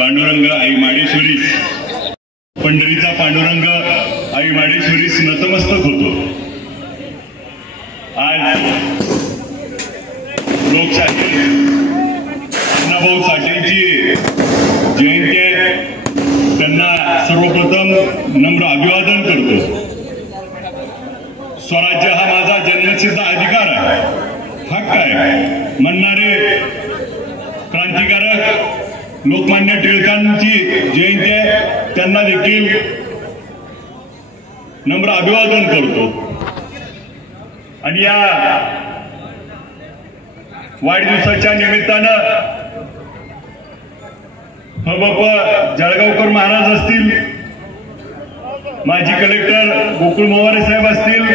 पांडुरंग आई माडेश्वरीस, पंढरीचा पांडुरंग आई माडेश्वरीस नतमस्तक होतो। आज लोकशाही अण्णाभाऊ साठेंची जयंती आहे, त्यांना सर्वप्रथम नम्र अभिवादन करतो। स्वराज्य हा माझा जन्मसिद्ध अधिकार आहे, हक्क आहे म्हणणारे क्रांतिकारक लोकमान्य टिळकांची जयंती आहे, त्यांना देखील नम्र अभिवादन करतो। आणि या वाढदिवसाच्या निमित्तानं हबप जळगावकर महाराज असतील, माजी कलेक्टर गोकुळ मोवारे साहेब असतील,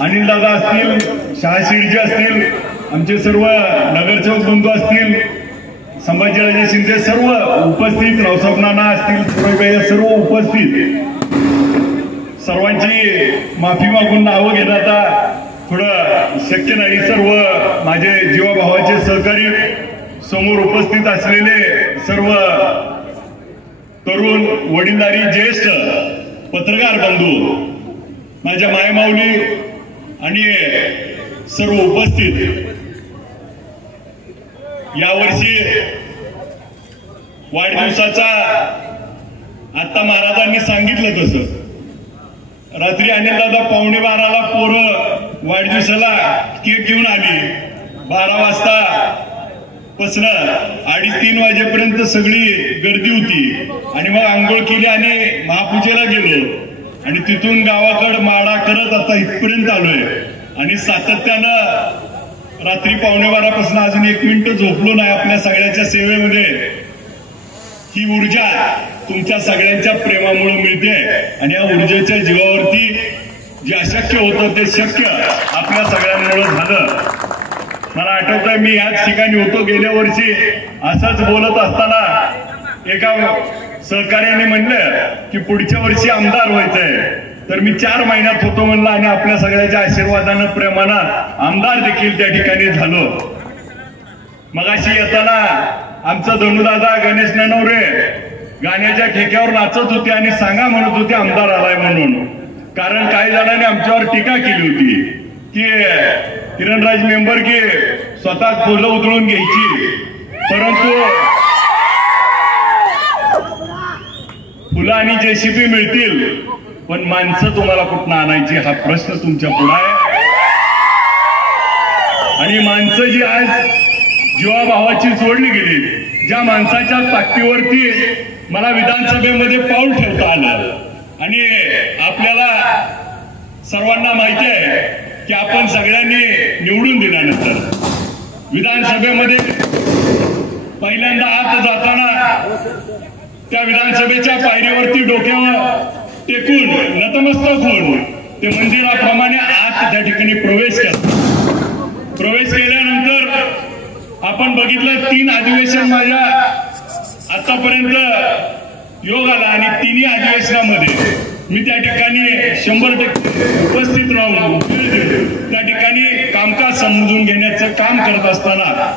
अनिल दादा असतील, शहाशिरजी असतील, आमचे सर्व नगरसेवक बंधू असतील, संभाजीराजे शिंदे सर्व उपस्थित, रावसाहेब नाना असतील, सर्व उपस्थित, सर्वांची माफी मागून नावं घेण्याचा थोडं शक्य नाही। सर्व माझे जीवाभावाचे सहकारी, समोर उपस्थित असलेले सर्व तरुण, वडीलधारी, ज्येष्ठ पत्रकार बंधू, माझ्या मायमाऊली आणि सर्व उपस्थित, यावर्षी वाढदिवसाचा आता महाराजांनी सांगितलं तसं रात्री अनिलदादा 11:15ला पोरं वाढदिवसाला केक घेऊन आली। 12 वाजता पासून 2:30-3 वाजेपर्यंत सगळी गर्दी होती आणि मग आंघोळ केली आणि महापूजेला गेलो आणि तिथून गावाकडे माडा करत आता इथपर्यंत आलोय आणि सातत्यानं रात्री 11:15 पासून अजून 1 मिनिट झोपलो नाही आपल्या सगळ्याच्या सेवेमध्ये। ही ऊर्जा तुमच्या सगळ्यांच्या प्रेमामुळे मिळते आणि या ऊर्जेच्या जीवावरती जे अशक्य होतं ते शक्य आपल्या सगळ्यांमुळे झालं। मला आठवतंय मी याच ठिकाणी होतो गेल्या वर्षी, असंच बोलत असताना एका सहकार्याने म्हणलं की पुढच्या वर्षी आमदार व्हायचंय, तर मी 4 महिन्यात होतो म्हणलं आणि आपल्या सगळ्याच्या आशीर्वादानं प्रेमानं आमदार देखील त्या ठिकाणी झालो। मगाशी येताना आमचा धनुदादा गणेश ननवरे गाण्याच्या ठेक्यावर नाचत होते आणि सांगा म्हणत होते आमदार आलाय म्हणून, कारण काही जणांनी आमच्यावर टीका केली होती की किरणराज मेंबर की स्वतः फुलं उधळून घ्यायची, परंतु फुलं आणि जेसीबी मिळतील पण माणसं तुम्हाला कुठनं आणायची हा प्रश्न तुमच्या पुढे आहे। आणि माणसं जी आज जीवाभावाची जोडली गेली, ज्या माणसाच्या ताकदीवरती मला विधानसभेमध्ये पाऊल ठेवता आलं आणि आपल्याला सर्वांना माहिती आहे की आपण सगळ्यांनी निवडून दिल्यानंतर विधानसभेमध्ये पहिल्यांदा आत जाताना त्या विधानसभेच्या पायरीवरती डोक्यावर टेकून नतमस्तक होऊन ते मंदिराप्रमाणे आत त्या ठिकाणी प्रवेश केल्यानंतर आपण बघितलं 3 अधिवेशन माझ्या आतापर्यंत योग आला आणि 3ही अधिवेशनामध्ये मी त्या ठिकाणी 100% उपस्थित राहून त्या ठिकाणी कामकाज समजून घेण्याचं काम करत असताना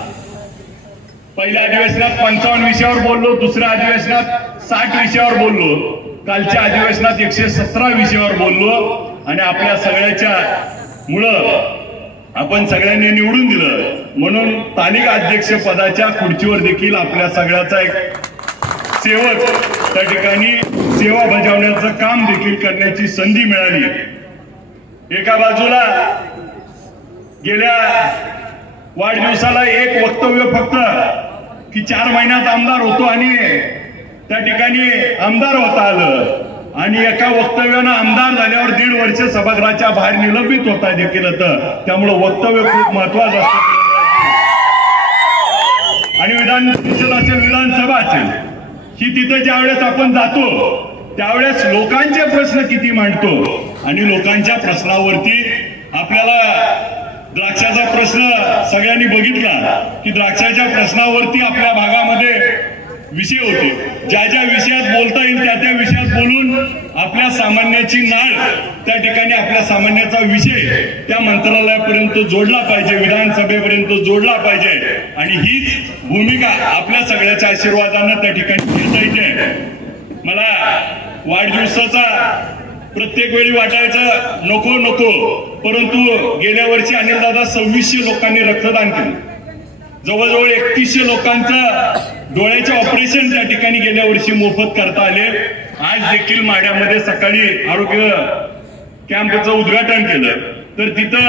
पहिल्या अधिवेशनात 55 विषयावर बोललो, दुसऱ्या अधिवेशनात 60 विषयावर बोललो, कालच्या अधिवेशनात 117 विषयावर बोललो आणि आपल्या सगळ्याच्या मुळे आपण सगळ्यांनी निवडून दिलं म्हणून तालिका अध्यक्ष पदाच्या खुर्चीवर देखील आपल्या सगळ्याचा एक सेवक त्या ठिकाणी सेवा बजावण्याचं काम देखील करण्याची संधी मिळाली। एका बाजूला गेल्या वाढदिवसाला एक वक्तव्य फक्त की 4 महिन्यात आमदार होतो आणि त्या ठिकाणी आमदार होता आलं आणि एका वक्तव्यानं आमदार झाल्यावर 1.5 वर्ष सभागृहाच्या बाहेर निलंबित होता देखील होतं, त्यामुळे वक्तव्य खूप महत्वाचं असतं। आणि विधान परिषद असेल, विधानसभा असेल, ही तिथे ज्यावेळेस आपण जातो त्यावेळेस लोकांचे प्रश्न किती मांडतो आणि लोकांच्या प्रश्नावरती आपल्याला द्राक्षाचा प्रश्न सगळ्यांनी बघितला की द्राक्षाच्या प्रश्नावरती आपल्या भागामध्ये विषय होते, ज्या ज्या विषयात बोलता येईल त्या त्या विषयात बोलून आपल्या सामान्याची नाळ त्या ठिकाणी आपल्या सामान्याचा विषय त्या मंत्रालयापर्यंत जोडला पाहिजे, विधानसभेपर्यंत जोडला पाहिजे आणि हीच भूमिका आपल्या सगळ्याच्या आशीर्वादानं त्या ठिकाणी घेता. मला वाढदिवसाचा प्रत्येक वेळी वाटायचं नको नको, परंतु गेल्या वर्षी अनिलदादा 2600 लोकांनी रक्तदान केलं. जवळजवळ 3100 लोकांचं डोळ्याचे ऑपरेशन त्या ठिकाणी गेल्या वर्षी मोफत करता आले. आज देखील माढ्यामध्ये सकाळी आरोग्य कॅम्पचं उद्घाटन केलं, तर तिथं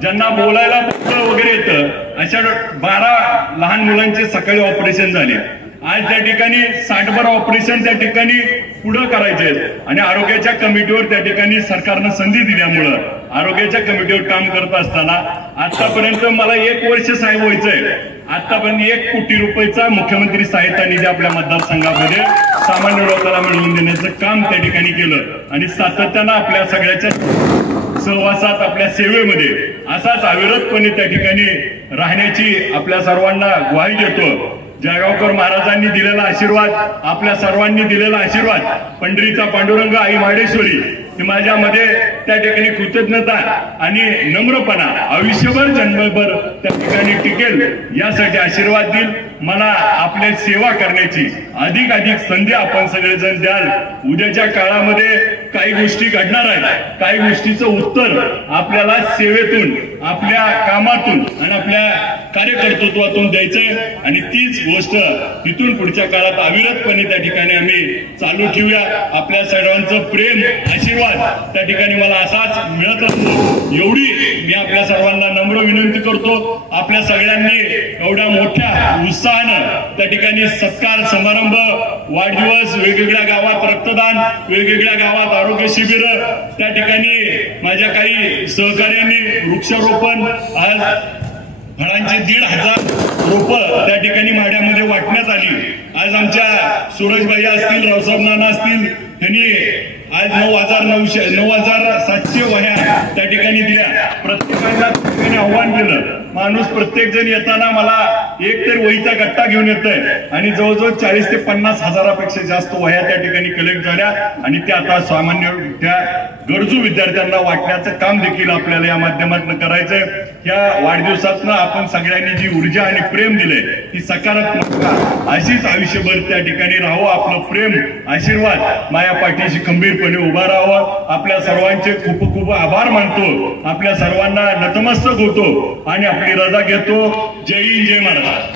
ज्यांना बोलायला वगैरे येतं अशा 12 लहान मुलांचे सकाळी ऑपरेशन झाले. आज त्या ठिकाणी 60 ऑपरेशन त्या ठिकाणी पुढे करायचे आणि आरोग्याच्या कमिटीवर त्या ठिकाणी सरकारनं संधी दिल्यामुळं आरोग्याच्या कमिटीवर काम करत असताना आतापर्यंत मला 1 वर्ष साहेब व्हायचंय. आतापर्यंत 1 कोटी रुपयाचा मुख्यमंत्री सहायता निधी आपल्या मतदारसंघामध्ये सामान्य लोकांना मिळवून देण्याचं काम त्या ठिकाणी केलं आणि सातत्यानं आपल्या सगळ्याच्या सहवासात आपल्या सेवेमध्ये असाच अविरतपणे त्या ठिकाणी राहण्याची आपल्या सर्वांना ग्वाही देतो. जळगावकर महाराजांनी दिलेला आशीर्वाद, आपल्या सर्वांनी दिलेला आशीर्वाद, पंढरीचा पांडुरंग आई माडेश्वरी ही माझ्यामध्ये त्या ठिकाणी कृतज्ञता आणि नम्रपणा आयुष्यभर जन्मभर त्या ठिकाणी टिकेल यासाठी आशीर्वाद देईल. मला आपल्या सेवा करण्याची अधिक संधी आपण सगळेजण द्याल. उद्याच्या काळामध्ये काही गोष्टी घडणार आहेत, काही गोष्टीचं उत्तर आपल्याला सेवेतून, आपल्या कामातून आणि आपल्या कार्यकर्तृत्वातून द्यायचंय आणि तीच गोष्ट तिथून पुढच्या काळात अविरतपणे त्या ठिकाणी आम्ही चालू ठेवूया. आपल्या सर्वांचं प्रेम, आशीर्वाद त्या ठिकाणी मला असाच मिळत असतो एवढी मी आपल्या सर्वांना नम्र विनंती करतो. आपल्या सगळ्यांनी एवढ्या मोठ्या उत्साहानं त्या ठिकाणी सत्कार समारंभ, वाढदिवस, वेगवेगळ्या गावात रक्तदान, वेगवेगळ्या गावात आरोग्य शिबिर, त्या ठिकाणी माझ्या काही सहकार्यांनी वृक्षारोपण, आज फळांची 1,500 रोपं त्या ठिकाणी माढ्यामध्ये वाटण्यात आली. आज आमच्या सूरजबाई असतील, रावसाहेब नाना असतील, यांनी आज 9,700 वह्या त्या ठिकाणी दिल्या. प्रत्येकाला आव्हान केलं. माणूस प्रत्येक जण येताना मला एक तर वहीचा गट्टा घेऊन येतोय आणि जवळजवळ 40 ते 50 हजारापेक्षा जास्त वह्या त्या ठिकाणी कलेक्ट झाल्या आणि त्या आता सामान्य त्या गरजू विद्यार्थ्यांना वाटण्याचं काम देखील आपल्याला या माध्यमातून करायचंय. या वाढदिवसातनं आपण सगळ्यांनी जी ऊर्जा आणि प्रेम दिले ती सकारात्मक अशीच आयुष्यभर त्या ठिकाणी राहावं. आपलं प्रेम, आशीर्वाद माझ्या पाठीशी खंबीरपणे उभा राहावं. आपल्या सर्वांचे खूप खूप आभार मानतो. आपल्या सर्वांना नतमस्तक होतो आणि आपली रजा घेतो. जय हिंद, जय महाराज.